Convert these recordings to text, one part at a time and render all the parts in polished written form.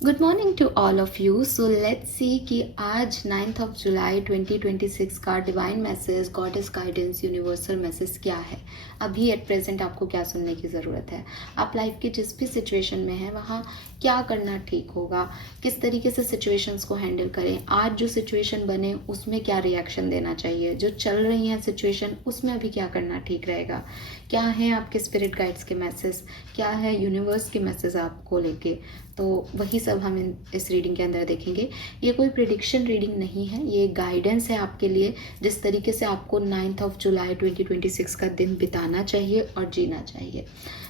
Good morning to all of you. So let's see कि आज 9th of July 2026 का divine message, goddess guidance, universal message क्या है। अभी एट प्रेजेंट आपको क्या सुनने की ज़रूरत है, आप लाइफ की जिस भी सिचुएशन में हैं वहाँ क्या करना ठीक होगा, किस तरीके से सिचुएशंस को हैंडल करें, आज जो सिचुएशन बने उसमें क्या रिएक्शन देना चाहिए, जो चल रही हैं सिचुएशन उसमें अभी क्या करना ठीक रहेगा, क्या है आपके स्पिरिट गाइड्स के मैसेज, क्या है यूनिवर्स के मैसेज आपको लेके। तो वही सब हम इस रीडिंग के अंदर देखेंगे। ये कोई प्रिडिक्शन रीडिंग नहीं है, ये गाइडेंस है आपके लिए, जिस तरीके से आपको 9th ऑफ जुलाई 2026 का दिन बिताना चाहिए और जीना चाहिए,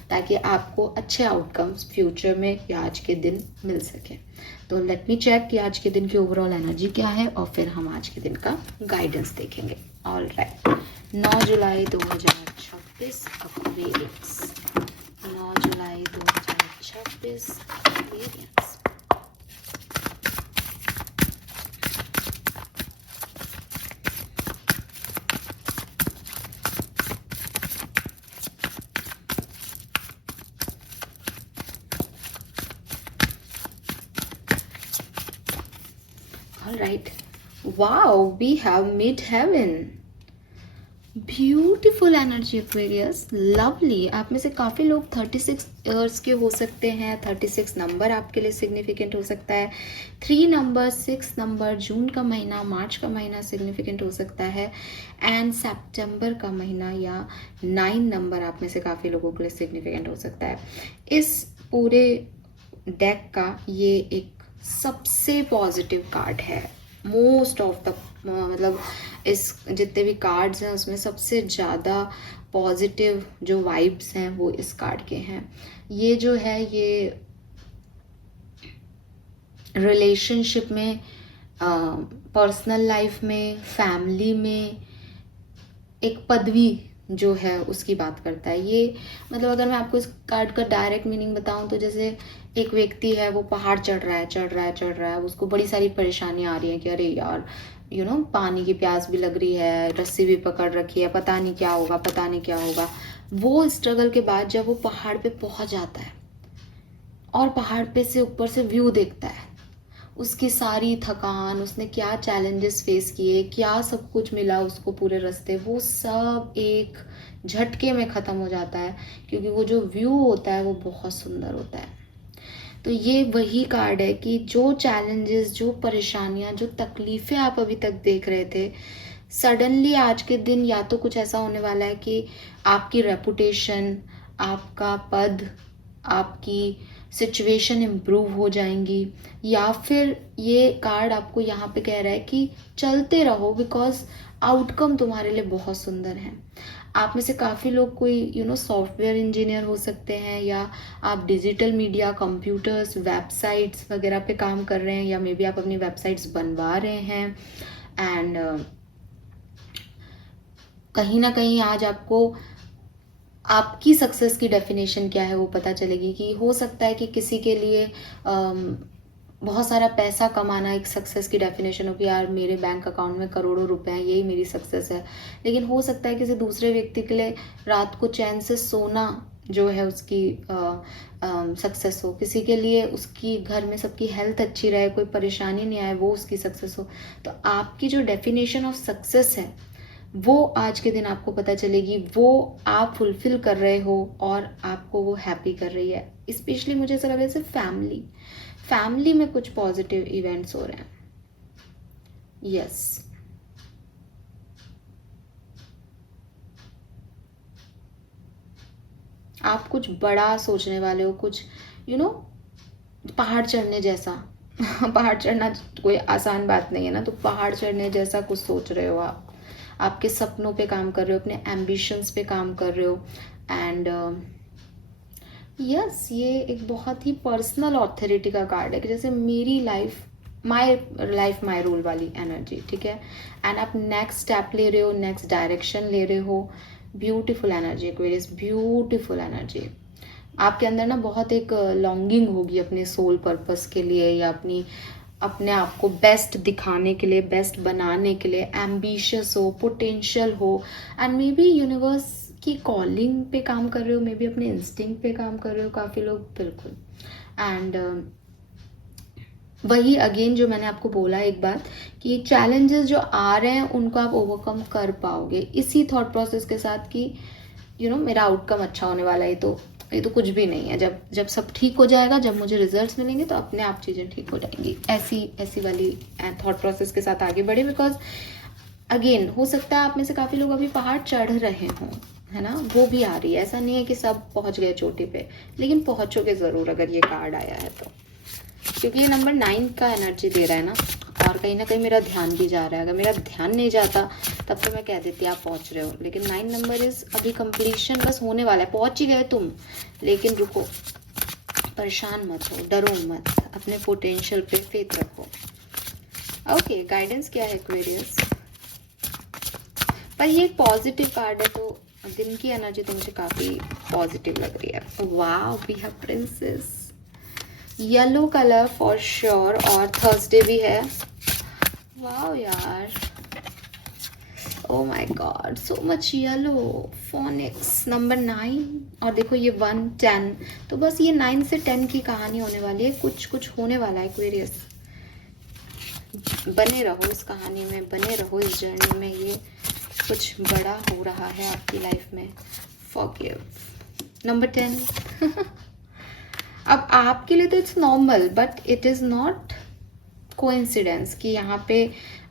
ताकि आपको अच्छे आउटकम्स फ्यूचर में या आज के दिन मिल सके। तो लेट मी चेक कि आज के दिन की ओवरऑल एनर्जी क्या है और फिर हम आज के दिन का गाइडेंस देखेंगे। All right, 9 July 2026 Aquarius, 9 July 2026 Aquarius. All right. Wow, we have mid-heaven. Beautiful energy Aquarius, lovely. आप में से काफ़ी लोग 36 ईयर्स के हो सकते हैं। 36 नंबर आपके लिए सिग्निफिकेंट हो सकता है। 3 नंबर, 6 नंबर, जून का महीना, मार्च का महीना सिग्निफिकेंट हो सकता है, एंड सितंबर का महीना या 9 नंबर आप में से काफ़ी लोगों के लिए सिग्निफिकेंट हो सकता है। इस पूरे डेक का ये एक सबसे पॉजिटिव कार्ड है। मोस्ट ऑफ द मतलब इस जितने भी कार्ड्स हैं उसमें सबसे ज़्यादा पॉजिटिव जो वाइब्स हैं वो इस कार्ड के हैं। ये जो है ये रिलेशनशिप में, पर्सनल लाइफ में, फैमिली में एक पदवी जो है उसकी बात करता है। ये मतलब अगर मैं आपको इस कार्ड का डायरेक्ट मीनिंग बताऊं तो जैसे एक व्यक्ति है, वो पहाड़ चढ़ रहा है, उसको बड़ी सारी परेशानी आ रही है कि अरे यार पानी की प्यास भी लग रही है, रस्सी भी पकड़ रखी है, पता नहीं क्या होगा। वो स्ट्रगल के बाद जब वो पहाड़ पे पहुंच जाता है और पहाड़ पे से ऊपर से व्यू देखता है, उसकी सारी थकान, उसने क्या चैलेंजेस फेस किए, क्या सब कुछ मिला उसको पूरे रास्ते, वो सब एक झटके में ख़त्म हो जाता है, क्योंकि वो जो व्यू होता है वो बहुत सुंदर होता है। तो ये वही कार्ड है कि जो चैलेंजेस, जो परेशानियां, जो तकलीफ़ें आप अभी तक देख रहे थे, सडनली आज के दिन या तो कुछ ऐसा होने वाला है कि आपकी रेपुटेशन, आपका पद, आपकी सिचुएशन इम्प्रूव हो जाएंगी, या फिर ये कार्ड आपको यहाँ पे कह रहा है कि चलते रहो, बिकॉज आउटकम तुम्हारे लिए बहुत सुंदर है। आप में से काफ़ी लोग कोई सॉफ्टवेयर इंजीनियर हो सकते हैं, या आप डिजिटल मीडिया, कंप्यूटर्स, वेबसाइट्स वगैरह पे काम कर रहे हैं, या मे बी आप अपनी वेबसाइट्स बनवा रहे हैं। एंड कहीं ना कहीं आज आपको आपकी सक्सेस की डेफिनेशन क्या है वो पता चलेगी। कि हो सकता है कि किसी के लिए बहुत सारा पैसा कमाना एक सक्सेस की डेफिनेशन हो कि यार मेरे बैंक अकाउंट में करोड़ों रुपए हैं, यही मेरी सक्सेस है। लेकिन हो सकता है किसी दूसरे व्यक्ति के लिए रात को चैन से सोना जो है उसकी सक्सेस हो, किसी के लिए उसकी घर में सबकी हेल्थ अच्छी रहे, कोई परेशानी नहीं आए, वो उसकी सक्सेस हो। तो आपकी जो डेफिनेशन ऑफ सक्सेस है वो आज के दिन आपको पता चलेगी, वो आप फुलफिल कर रहे हो और आपको वो हैप्पी कर रही है। स्पेशली मुझे ऐसा लग रहा है जैसे फैमिली में कुछ पॉजिटिव इवेंट्स हो रहे हैं। यस, आप कुछ बड़ा सोचने वाले हो, कुछ पहाड़ चढ़ने जैसा। पहाड़ चढ़ना कोई आसान बात नहीं है ना, तो पहाड़ चढ़ने जैसा कुछ सोच रहे हो आप। आपके सपनों पे काम कर रहे हो, अपने एम्बिशंस पे काम कर रहे हो। एंड यस, ये एक बहुत ही पर्सनल ऑथोरिटी का कार्ड है कि जैसे मेरी लाइफ, माई रूल वाली एनर्जी, ठीक है। एंड आप नेक्स्ट स्टेप ले रहे हो, नेक्स्ट डायरेक्शन ले रहे हो। Beautiful energy Aquarius, beautiful energy. आपके अंदर ना बहुत एक लॉन्गिंग होगी अपने सोल पर्पस के लिए, या अपने आप को बेस्ट दिखाने के लिए, बेस्ट बनाने के लिए, एम्बिशियस हो, पोटेंशियल हो, एंड मे बी यूनिवर्स की कॉलिंग पे काम कर रहे हो, मे बी अपने इंस्टिंक्ट पे काम कर रहे हो काफ़ी लोग, बिल्कुल। एंड वही अगेन जो मैंने आपको बोला एक बात, कि चैलेंजेस जो आ रहे हैं उनको आप ओवरकम कर पाओगे इसी थॉट प्रोसेस के साथ कि मेरा आउटकम अच्छा होने वाला है। तो ये तो कुछ भी नहीं है, जब जब सब ठीक हो जाएगा, जब मुझे रिजल्ट्स मिलेंगे तो अपने आप चीज़ें ठीक हो जाएंगी, ऐसी ऐसी वाली थॉट प्रोसेस के साथ आगे बढ़े। बिकॉज अगेन हो सकता है आप में से काफ़ी लोग अभी पहाड़ चढ़ रहे हों, है ना, वो भी आ रही है, ऐसा नहीं है कि सब पहुंच गए चोटी पे, लेकिन पहुंचोगे ज़रूर अगर ये कार्ड आया है तो, क्योंकि ये नंबर 9 का एनर्जी दे रहा है ना। और कहीं ना कहीं मेरा ध्यान भी जा रहा है, अगर मेरा ध्यान नहीं जाता तब तो मैं कह देती आप पहुंच रहे हो, लेकिन 9 नंबर इज अभी कंप्लीशन बस होने वाला है, पहुंच ही गए तुम, लेकिन रुको, परेशान मत हो, डरो मत, अपने पोटेंशियल पे फेथ रखो। ओके, गाइडेंस क्या है एक्वेरियस? पर ये एक पॉजिटिव कार्ड है, तो दिन की एनर्जी तो मुझे काफ़ी पॉजिटिव लग रही है। वाह, we have princess, yellow colour for sure, और थर्सडे भी है। वाह यार, oh my God, so much yellow, phoenix number 9, और देखो ये 1 10, तो बस ये 9 से 10 की कहानी होने वाली है, कुछ कुछ होने वाला है एक्वेरियस। बने रहो इस कहानी में, बने रहो इस जर्नी में, ये कुछ बड़ा हो रहा है आपकी लाइफ में। Forgive number 10। अब आपके लिए तो it's normal, but it is not coincidence कि यहाँ पे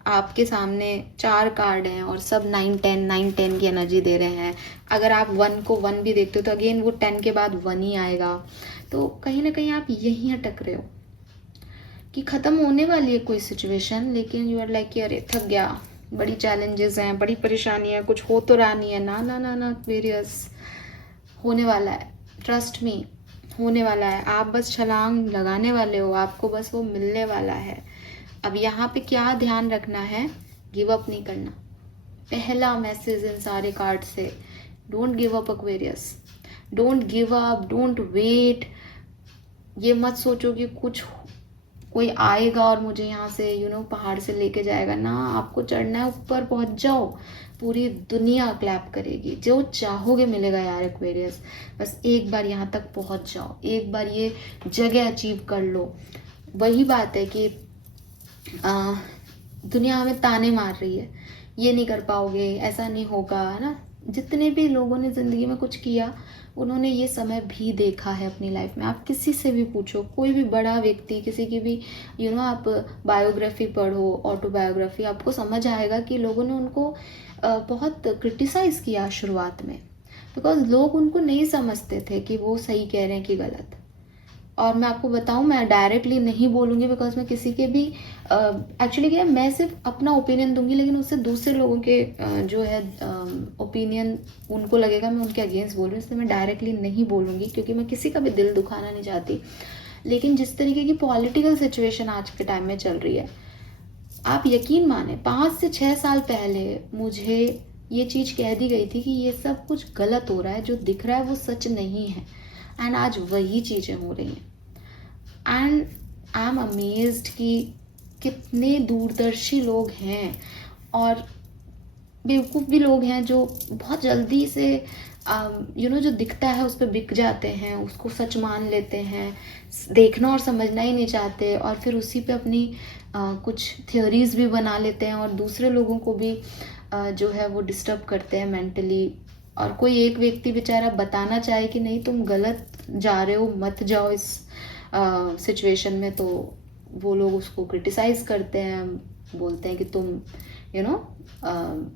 आपके सामने 4 कार्ड हैं और सब 9 10 की एनर्जी दे रहे हैं। अगर आप 1 को 1 भी देखते हो तो अगेन वो 10 के बाद 1 ही आएगा, तो कहीं ना कहीं आप यहीं अटक रहे हो कि ख़त्म होने वाली है कोई सिचुएशन, लेकिन यू आर लाइक कि अरे थक गया, बड़ी चैलेंजेस हैं, बड़ी परेशानी है, कुछ हो तो रहा नहीं है। ना ना ना ना वेरियस, होने वाला है, ट्रस्ट मी, होने वाला है। आप बस छलांग लगाने वाले हो, आपको बस वो मिलने वाला है। अब यहाँ पे क्या ध्यान रखना है, गिव अप नहीं करना। पहला मैसेज इन सारे कार्ड से, don't give up Aquarius, don't give up, don't wait. ये मत सोचो कि कुछ कोई आएगा और मुझे यहाँ से पहाड़ से लेके जाएगा ना, आपको चढ़ना है, ऊपर पहुंच जाओ, पूरी दुनिया क्लैप करेगी, जो चाहोगे मिलेगा यार एक्वेरियस। बस एक बार यहाँ तक पहुंच जाओ, एक बार ये जगह अचीव कर लो। वही बात है कि दुनिया हमें ताने मार रही है, ये नहीं कर पाओगे, ऐसा नहीं होगा, है ना। जितने भी लोगों ने ज़िंदगी में कुछ किया, उन्होंने ये समय भी देखा है अपनी लाइफ में। आप किसी से भी पूछो, कोई भी बड़ा व्यक्ति, किसी की भी आप बायोग्राफी पढ़ो, ऑटोबायोग्राफी, आपको समझ आएगा कि लोगों ने उनको बहुत क्रिटिसाइज़ किया शुरुआत में, बिकॉज लोग उनको नहीं समझते थे कि वो सही कह रहे हैं कि गलत। और मैं आपको बताऊं, मैं डायरेक्टली नहीं बोलूँगी, बिकॉज मैं किसी के भी एक्चुअली क्या है, मैं सिर्फ अपना ओपिनियन दूंगी, लेकिन उससे दूसरे लोगों के जो है ओपिनियन उनको लगेगा मैं उनके अगेंस्ट बोल रही हूँ, इसलिए मैं डायरेक्टली नहीं बोलूँगी, क्योंकि मैं किसी का भी दिल दुखाना नहीं चाहती। लेकिन जिस तरीके की पॉलिटिकल सिचुएशन आज के टाइम में चल रही है, आप यकीन माने 5 से 6 साल पहले मुझे ये चीज़ कह दी गई थी कि ये सब कुछ गलत हो रहा है, जो दिख रहा है वो सच नहीं है, एंड आज वही चीज़ें हो रही हैं। एंड आई एम अमेज्ड कि कितने दूरदर्शी लोग हैं, और बेवकूफ़ भी लोग हैं जो बहुत जल्दी से जो दिखता है उस पर बिक जाते हैं, उसको सच मान लेते हैं, देखना और समझना ही नहीं चाहते, और फिर उसी पे अपनी कुछ थ्योरीज भी बना लेते हैं, और दूसरे लोगों को भी जो है वो डिस्टर्ब करते हैं मेंटली। और कोई एक व्यक्ति बेचारा बताना चाहे कि नहीं तुम गलत जा रहे हो, मत जाओ इस सिचुएशन में, तो वो लोग उसको क्रिटिसाइज करते हैं, बोलते हैं कि तुम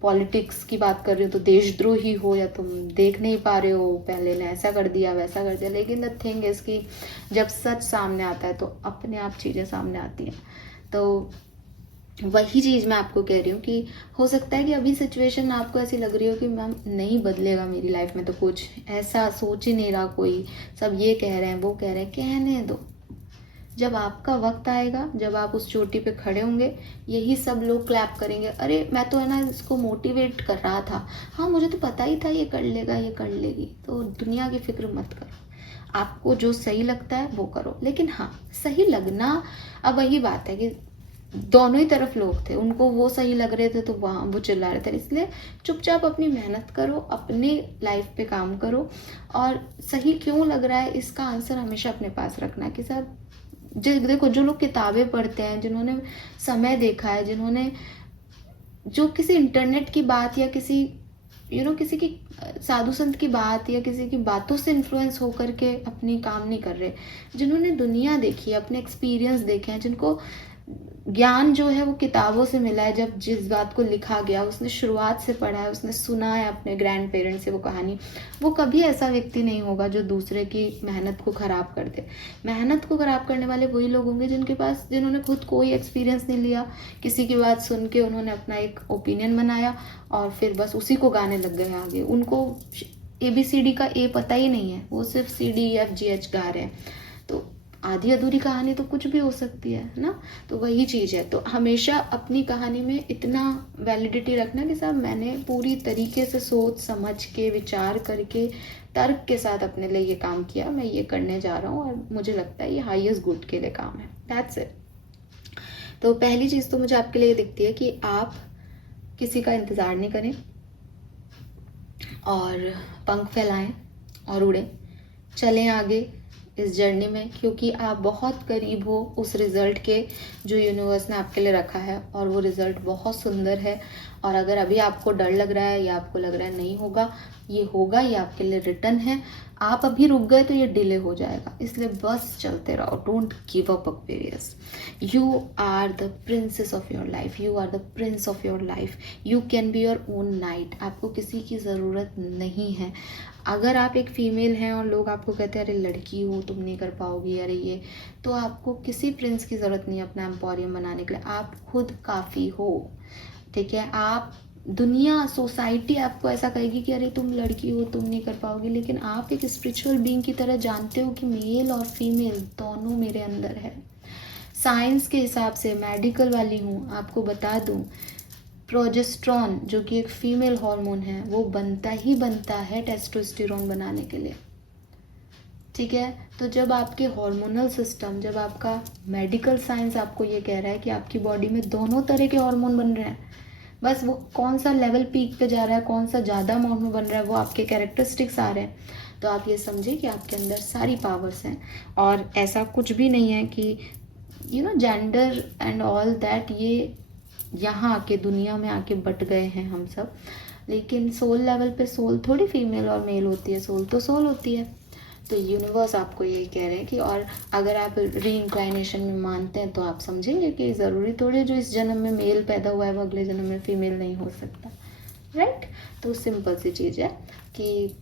पॉलिटिक्स की बात कर रहे हो तो देशद्रोही हो, या तुम देख नहीं पा रहे हो, पहले ने ऐसा कर दिया वैसा कर दिया। लेकिन द थिंग इज कि जब सच सामने आता है तो अपने आप चीज़ें सामने आती हैं। तो वही चीज़ मैं आपको कह रही हूँ कि हो सकता है कि अभी सिचुएशन आपको ऐसी लग रही हो कि मैम नहीं बदलेगा मेरी लाइफ में, तो कुछ ऐसा सोच ही नहीं रहा कोई, सब ये कह रहे हैं वो कह रहे हैं, कहने दो। जब आपका वक्त आएगा, जब आप उस चोटी पे खड़े होंगे, यही सब लोग क्लैप करेंगे, अरे मैं तो है ना इसको मोटिवेट कर रहा था, हाँ मुझे तो पता ही था ये कर लेगा, ये कर लेगी। तो दुनिया की फिक्र मत करो, आपको जो सही लगता है वो करो। लेकिन हाँ, सही लगना, अब वही बात है कि दोनों ही तरफ लोग थे, उनको वो सही लग रहे थे तो वहाँ वो चिल्ला रहे थे, इसलिए चुपचाप अपनी मेहनत करो, अपनी लाइफ पे काम करो, और सही क्यों लग रहा है इसका आंसर हमेशा अपने पास रखना कि सर देखो, जो लोग किताबें पढ़ते हैं, जिन्होंने समय देखा है, जिन्होंने जो किसी इंटरनेट की बात या किसी किसी की साधु संत की बात या किसी की बातों से इन्फ्लुएंस होकर के अपनी काम नहीं कर रहे, जिन्होंने दुनिया देखी है, अपने एक्सपीरियंस देखे हैं, जिनको ज्ञान जो है वो किताबों से मिला है, जब जिस बात को लिखा गया उसने शुरुआत से पढ़ा है, उसने सुना है अपने ग्रैंड पेरेंट्स से वो कहानी, वो कभी ऐसा व्यक्ति नहीं होगा जो दूसरे की मेहनत को ख़राब कर दे। मेहनत को ख़राब करने वाले वही लोग होंगे जिन्होंने खुद कोई एक्सपीरियंस नहीं लिया, किसी की बात सुन के उन्होंने अपना एक ओपिनियन बनाया और फिर बस उसी को गाने लग गए आगे। उनको ABCD का ए पता ही नहीं है, वो सिर्फ CDEFGH गा रहे हैं। तो आधी अधूरी कहानी तो कुछ भी हो सकती है ना। तो वही चीज़ है। तो हमेशा अपनी कहानी में इतना वैलिडिटी रखना कि साहब मैंने पूरी तरीके से सोच समझ के विचार करके तर्क के साथ अपने लिए ये काम किया, मैं ये करने जा रहा हूँ और मुझे लगता है ये हाईएस्ट गुड के लिए काम है। That's it. तो पहली चीज़ तो मुझे आपके लिए दिखती है कि आप किसी का इंतज़ार नहीं करें और पंख फैलाएं और उड़ें, चलें आगे इस जर्नी में, क्योंकि आप बहुत करीब हो उस रिज़ल्ट के जो यूनिवर्स ने आपके लिए रखा है, और वो रिज़ल्ट बहुत सुंदर है। और अगर अभी आपको डर लग रहा है या आपको लग रहा है नहीं होगा, ये होगा, ये आपके लिए रिटर्न है। आप अभी रुक गए तो ये डिले हो जाएगा, इसलिए बस चलते रहो। Don't give up Aquarius. You are the princess of your life, you are the prince of your life, you can be your own knight. आपको किसी की ज़रूरत नहीं है। अगर आप एक फीमेल हैं और लोग आपको कहते हैं अरे लड़की हो तुम नहीं कर पाओगी, अरे ये, तो आपको किसी प्रिंस की ज़रूरत नहीं है अपना एम्पोरियम बनाने के लिए। आप खुद काफ़ी हो, ठीक है। आप दुनिया सोसाइटी आपको ऐसा कहेगी कि अरे तुम लड़की हो तुम नहीं कर पाओगी, लेकिन आप एक स्पिरिचुअल बीइंग की तरह जानते हो कि मेल और फीमेल दोनों मेरे अंदर है। साइंस के हिसाब से मेडिकल वाली हूँ, आपको बता दूँ, प्रोजेस्ट्रॉन जो कि एक फीमेल हार्मोन है वो बनता ही बनता है टेस्टोस्टेरोन बनाने के लिए, ठीक है। तो जब आपके हार्मोनल सिस्टम, जब आपका मेडिकल साइंस आपको ये कह रहा है कि आपकी बॉडी में दोनों तरह के हार्मोन बन रहे हैं, बस वो कौन सा लेवल पीक पे जा रहा है, कौन सा ज़्यादा अमाउंट में बन रहा है, वो आपके कैरेक्टरिस्टिक्स आ रहे हैं, तो आप ये समझिए कि आपके अंदर सारी पावर्स हैं। और ऐसा कुछ भी नहीं है कि जेंडर एंड ऑल दैट, ये यहाँ आके दुनिया में आके बट गए हैं हम सब, लेकिन सोल लेवल पे सोल थोड़ी फीमेल और मेल होती है, सोल तो सोल होती है। तो यूनिवर्स आपको यही कह रहे हैं कि, और अगर आप रीइंक्लाइनेशन में मानते हैं तो आप समझेंगे कि ज़रूरी थोड़ी जो इस जन्म में मेल पैदा हुआ है वो अगले जन्म में फीमेल नहीं हो सकता, राइट। तो सिंपल सी चीज़ है कि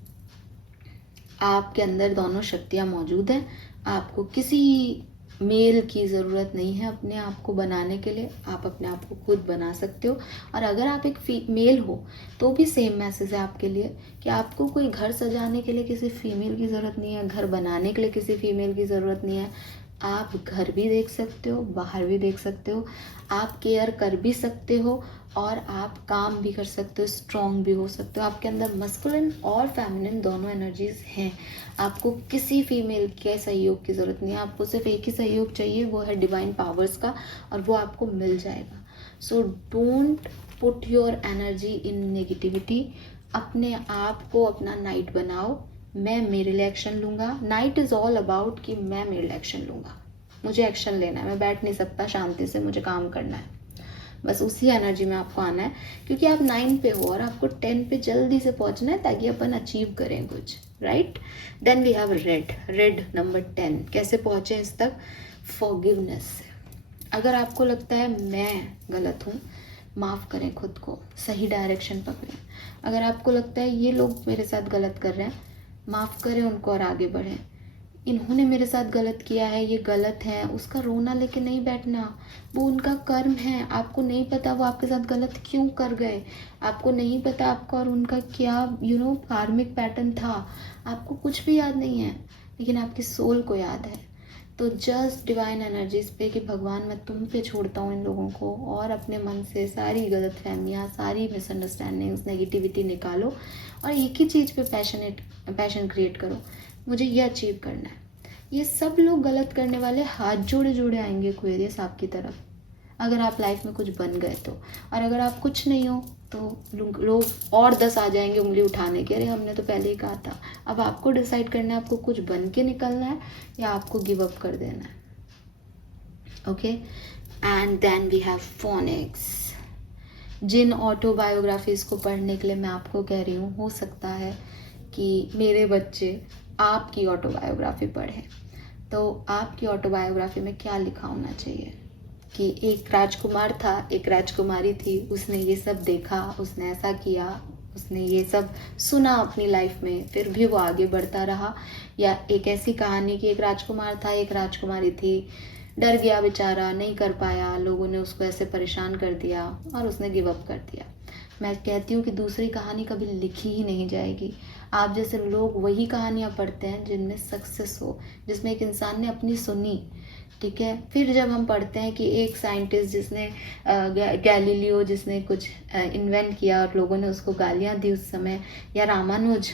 आपके अंदर दोनों शक्तियाँ मौजूद हैं। आपको किसी मेल की ज़रूरत नहीं है अपने आप को बनाने के लिए, आप अपने आप को खुद बना सकते हो। और अगर आप एक मेल हो तो भी सेम मैसेज है आपके लिए कि आपको कोई घर सजाने के लिए किसी फीमेल की ज़रूरत नहीं है, घर बनाने के लिए किसी फीमेल की ज़रूरत नहीं है। आप घर भी देख सकते हो, बाहर भी देख सकते हो, आप केयर कर भी सकते हो और आप काम भी कर सकते हो, स्ट्रॉन्ग भी हो सकते हो। आपके अंदर मस्कुलिन और फेमिनिन दोनों एनर्जीज हैं। आपको किसी फीमेल के सहयोग की ज़रूरत नहीं है, आपको सिर्फ एक ही सहयोग चाहिए, वो है डिवाइन पावर्स का, और वो आपको मिल जाएगा। So don't put your energy in negativity. अपने आप को अपना नाइट बनाओ। मैं मेरे लिए एक्शन लूँगा। नाइट इज़ ऑल अबाउट कि मैं मेरे लिए एक्शन लूँगा, मुझे एक्शन लेना है, मैं बैठ नहीं सकता शांति से, मुझे काम करना है। बस उसी एनर्जी में आपको आना है, क्योंकि आप 9 पे हो और आपको 10 पे जल्दी से पहुंचना है ताकि अपन अचीव करें कुछ, right. Then we have red number 10। कैसे पहुंचे इस तक? फॉरगिवनेस से। अगर आपको लगता है मैं गलत हूँ, माफ़ करें खुद को, सही डायरेक्शन पकड़ें। अगर आपको लगता है ये लोग मेरे साथ गलत कर रहे हैं, माफ़ करें उनको और आगे बढ़ें। इन्होंने मेरे साथ गलत किया है, ये गलत है, उसका रोना लेके नहीं बैठना, वो उनका कर्म है। आपको नहीं पता वो आपके साथ गलत क्यों कर गए, आपको नहीं पता आपका और उनका क्या कार्मिक पैटर्न था, आपको कुछ भी याद नहीं है, लेकिन आपकी सोल को याद है। तो जस्ट डिवाइन एनर्जीज पे कि भगवान मैं तुम पे छोड़ता हूँ इन लोगों को, और अपने मन से सारी गलत फहमियाँ, सारी मिसअंडरस्टैंडिंग्स, नेगेटिविटी निकालो और एक ही चीज़ पे पैशन क्रिएट करो, मुझे ये अचीव करना है। ये सब लोग गलत करने वाले हाथ जोड़े जोड़े आएंगे एक्वेरियस आपकी तरफ, अगर आप लाइफ में कुछ बन गए तो। और अगर आप कुछ नहीं हो तो लोग और 10 आ जाएंगे उंगली उठाने के, अरे हमने तो पहले ही कहा था। अब आपको डिसाइड करना है आपको कुछ बन के निकलना है या आपको गिव अप कर देना है। Okay, and then we have phoenix. जिन ऑटोबायोग्राफीज़ को पढ़ने के लिए मैं आपको कह रही हूँ, हो सकता है कि मेरे बच्चे आपकी ऑटोबायोग्राफी पढ़ें। तो आपकी ऑटोबायोग्राफी में क्या लिखा होना चाहिए कि एक राजकुमार था, एक राजकुमारी थी, उसने ये सब देखा, उसने ऐसा किया, उसने ये सब सुना अपनी लाइफ में, फिर भी वो आगे बढ़ता रहा। या एक ऐसी कहानी कि एक राजकुमार था, एक राजकुमारी थी, डर गया बेचारा, नहीं कर पाया, लोगों ने उसको ऐसे परेशान कर दिया और उसने गिव अप कर दिया। मैं कहती हूँ कि दूसरी कहानी कभी लिखी ही नहीं जाएगी। आप जैसे लोग वही कहानियाँ पढ़ते हैं जिनमें सक्सेस हो, जिसमें एक इंसान ने अपनी सुनी, ठीक है। फिर जब हम पढ़ते हैं कि एक साइंटिस्ट जिसने गैलीलियो जिसने कुछ इन्वेंट किया और लोगों ने उसको गालियाँ दी उस समय, या रामानुज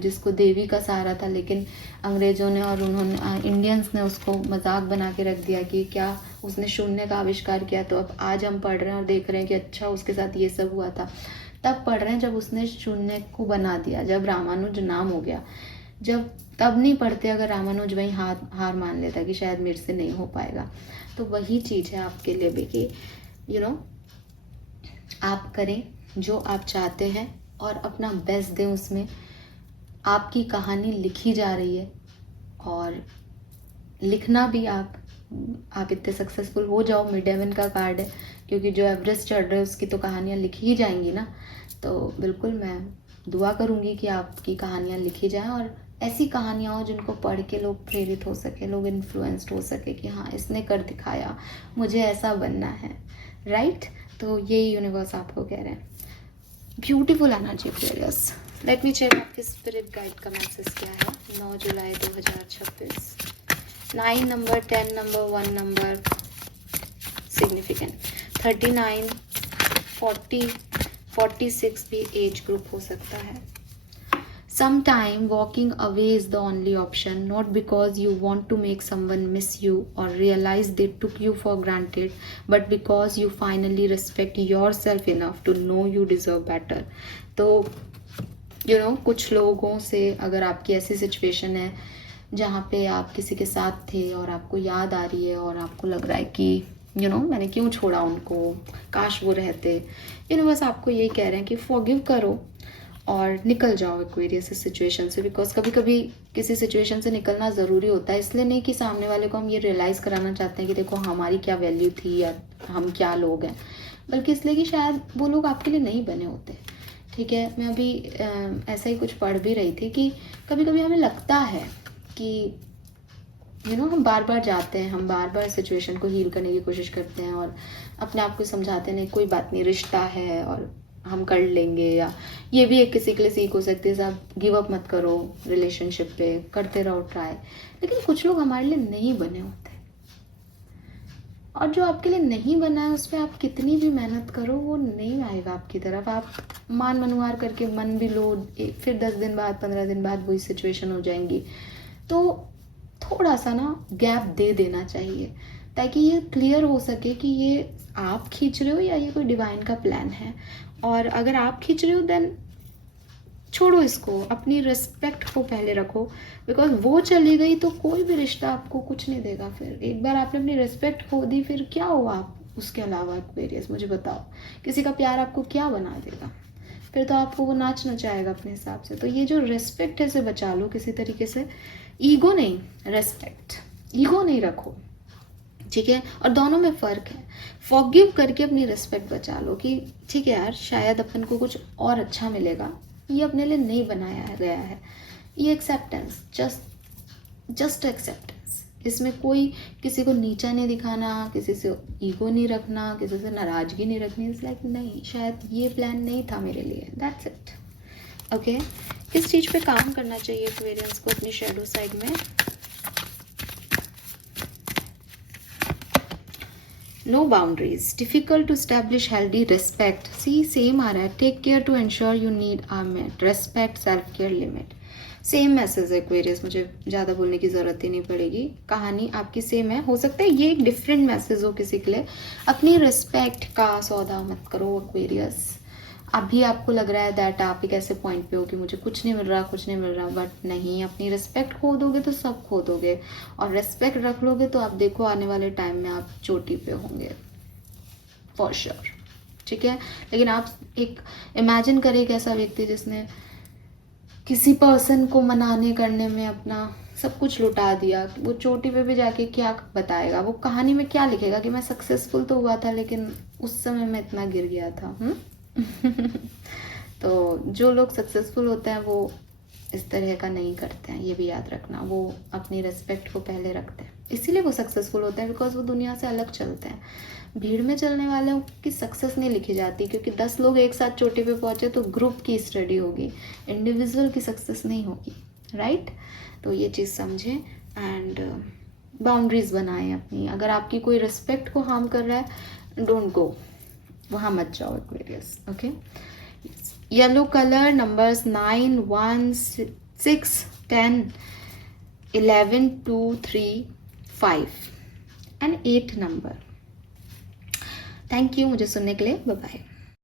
जिसको देवी का सहारा था, लेकिन अंग्रेज़ों ने और उन्होंने इंडियंस ने उसको मजाक बना के रख दिया कि क्या उसने शून्य का आविष्कार किया। तो अब आज हम पढ़ रहे हैं और देख रहे हैं कि अच्छा उसके साथ ये सब हुआ था। तब पढ़ रहे हैं जब उसने शून्य को बना दिया, जब रामानुज नाम हो गया। जब तब नहीं पढ़ते अगर रामानुज वहीं हार मान लेता कि शायद मेरे से नहीं हो पाएगा। तो वही चीज़ है आपके लिए भी कि यू नो आप करें जो आप चाहते हैं और अपना बेस्ट दें उसमें। आपकी कहानी लिखी जा रही है और लिखना भी आप इतने सक्सेसफुल हो जाओ, मिड हेवन का कार्ड है, क्योंकि जो एवरेस्ट चढ़ रहे हैं उसकी तो कहानियाँ लिखी ही जाएंगी ना। तो बिल्कुल मैं दुआ करूँगी कि आपकी कहानियाँ लिखी जाएं और ऐसी कहानियाँ हो जिनको पढ़ के लोग प्रेरित हो सके, लोग इन्फ्लुएंस्ड हो सके कि हाँ इसने कर दिखाया, मुझे ऐसा बनना है, राइट। तो यही यूनिवर्स आपको कह रहे हैं। Beautiful energy Aquarius. Let me check आपके स्पिरिट गाइड का मैसेज क्या है 9 July 2026। 9 number, 10 number, 1 number significant, 39, 40, 46 भी एज ग्रुप हो सकता है। Sometime walking away is the only option, not because you want to make someone miss you or realize they took you for granted, but because you finally respect yourself enough to know you deserve better. तो कुछ लोगों से अगर आपकी ऐसी situation है जहाँ पे आप किसी के साथ थे और आपको याद आ रही है और आपको लग रहा है कि मैंने क्यों छोड़ा उनको, काश वो रहते, बस आपको यही कह रहे हैं कि फॉरगिव करो और निकल जाओ एक्वेरियस इस सिचुएशन से। बिकॉज कभी कभी किसी सिचुएशन से निकलना ज़रूरी होता है, इसलिए नहीं कि सामने वाले को हम ये रियलाइज़ कराना चाहते हैं कि देखो हमारी क्या वैल्यू थी या हम क्या लोग हैं, बल्कि इसलिए कि शायद वो लोग आपके लिए नहीं बने होते, ठीक है। मैं अभी ऐसा ही कुछ पढ़ भी रही थी कि कभी कभी हमें लगता है कि हम बार बार जाते हैं, हम बार बार सिचुएशन को हील करने की कोशिश करते हैं और अपने आप को समझाते नहीं कोई बात नहीं, रिश्ता है और हम कर लेंगे। या ये भी एक किसी के लिए सीख हो सकती है, आप गिव अप मत करो रिलेशनशिप पे, करते रहो ट्राई। लेकिन कुछ लोग हमारे लिए नहीं बने होते और जो आपके लिए नहीं बना है उस पर आप कितनी भी मेहनत करो वो नहीं आएगा आपकी तरफ। आप मान मनुआर करके मन भी लो, फिर 10 दिन बाद 15 दिन बाद वही सिचुएशन हो जाएंगी। तो थोड़ा सा ना गैप दे देना चाहिए ताकि ये क्लियर हो सके कि ये आप खींच रहे हो या ये कोई डिवाइन का प्लान है। और अगर आप खींच रहे हो देन छोड़ो इसको, अपनी रिस्पेक्ट को पहले रखो। बिकॉज वो चली गई तो कोई भी रिश्ता आपको कुछ नहीं देगा। फिर एक बार आपने अपनी रिस्पेक्ट खो दी, फिर क्या हुआ आप उसके अलावा एक्वेरियस, मुझे बताओ, किसी का प्यार आपको क्या बना देगा? फिर तो आपको वो नाचना चाहेगा अपने हिसाब से। तो ये जो रेस्पेक्ट है इसे बचा लो किसी तरीके से। ईगो नहीं, रेस्पेक्ट, ईगो नहीं रखो, ठीक है। और दोनों में फ़र्क है। फॉरगिव करके अपनी रिस्पेक्ट बचा लो कि ठीक है यार, शायद अपन को कुछ और अच्छा मिलेगा, ये अपने लिए नहीं बनाया गया है। ये एक्सेप्टेंस, जस्ट एक्सेप्टेंस, इसमें कोई किसी को नीचा नहीं दिखाना, किसी से ईगो नहीं रखना, किसी से नाराज़गी नहीं रखनी। इट्स लाइक नहीं, शायद ये प्लान नहीं था मेरे लिए, दैट्स इट, ओके। किस चीज़ पे काम करना चाहिए एक्वेरियंस को अपनी शैडो साइड में? No boundaries, difficult to establish healthy respect. See, same आ रहा है, take care to ensure you need are met, respect, self care, limit. Same message है एक्वेरियस, मुझे ज़्यादा बोलने की ज़रूरत ही नहीं पड़ेगी, कहानी आपकी सेम है। हो सकता है ये एक डिफरेंट मैसेज हो किसी के लिए। अपनी रिस्पेक्ट का सौदा मत करो एक्वेरियस, अभी आपको लग रहा है दैट आप एक ऐसे पॉइंट पे हो कि मुझे कुछ नहीं मिल रहा, कुछ नहीं मिल रहा, बट नहीं, अपनी रिस्पेक्ट खो दोगे तो सब खो दोगे, और रिस्पेक्ट रख लोगे तो आप देखो आने वाले टाइम में आप चोटी पे होंगे फॉर श्योर, ठीक है। लेकिन आप एक इमेजिन करें एक ऐसा व्यक्ति जिसने किसी पर्सन को मनाने करने में अपना सब कुछ लुटा दिया, वो चोटी पे भी जाके क्या बताएगा, वो कहानी में क्या लिखेगा कि मैं सक्सेसफुल तो हुआ था लेकिन उस समय मैं इतना गिर गया था। तो जो लोग सक्सेसफुल होते हैं वो इस तरह का नहीं करते हैं, ये भी याद रखना। वो अपनी रिस्पेक्ट को पहले रखते हैं, इसीलिए वो सक्सेसफुल होते हैं, बिकॉज वो दुनिया से अलग चलते हैं। भीड़ में चलने वालों की सक्सेस नहीं लिखी जाती, क्योंकि 10 लोग एक साथ चोटी पे पहुंचे तो ग्रुप की स्टडी होगी, इंडिविजुअल की सक्सेस नहीं होगी, राइट। तो ये चीज़ समझें एंड बाउंड्रीज बनाएं अपनी। अगर आपकी कोई रिस्पेक्ट को हार्म कर रहा है, डोंट गो, वहाँ मत जाओ Aquarius, okay. Yellow colour, numbers 9, 1, 6, 10, 11, 2, 3, 5 and 8 number. Thank you मुझे सुनने के लिए, बाय बाय।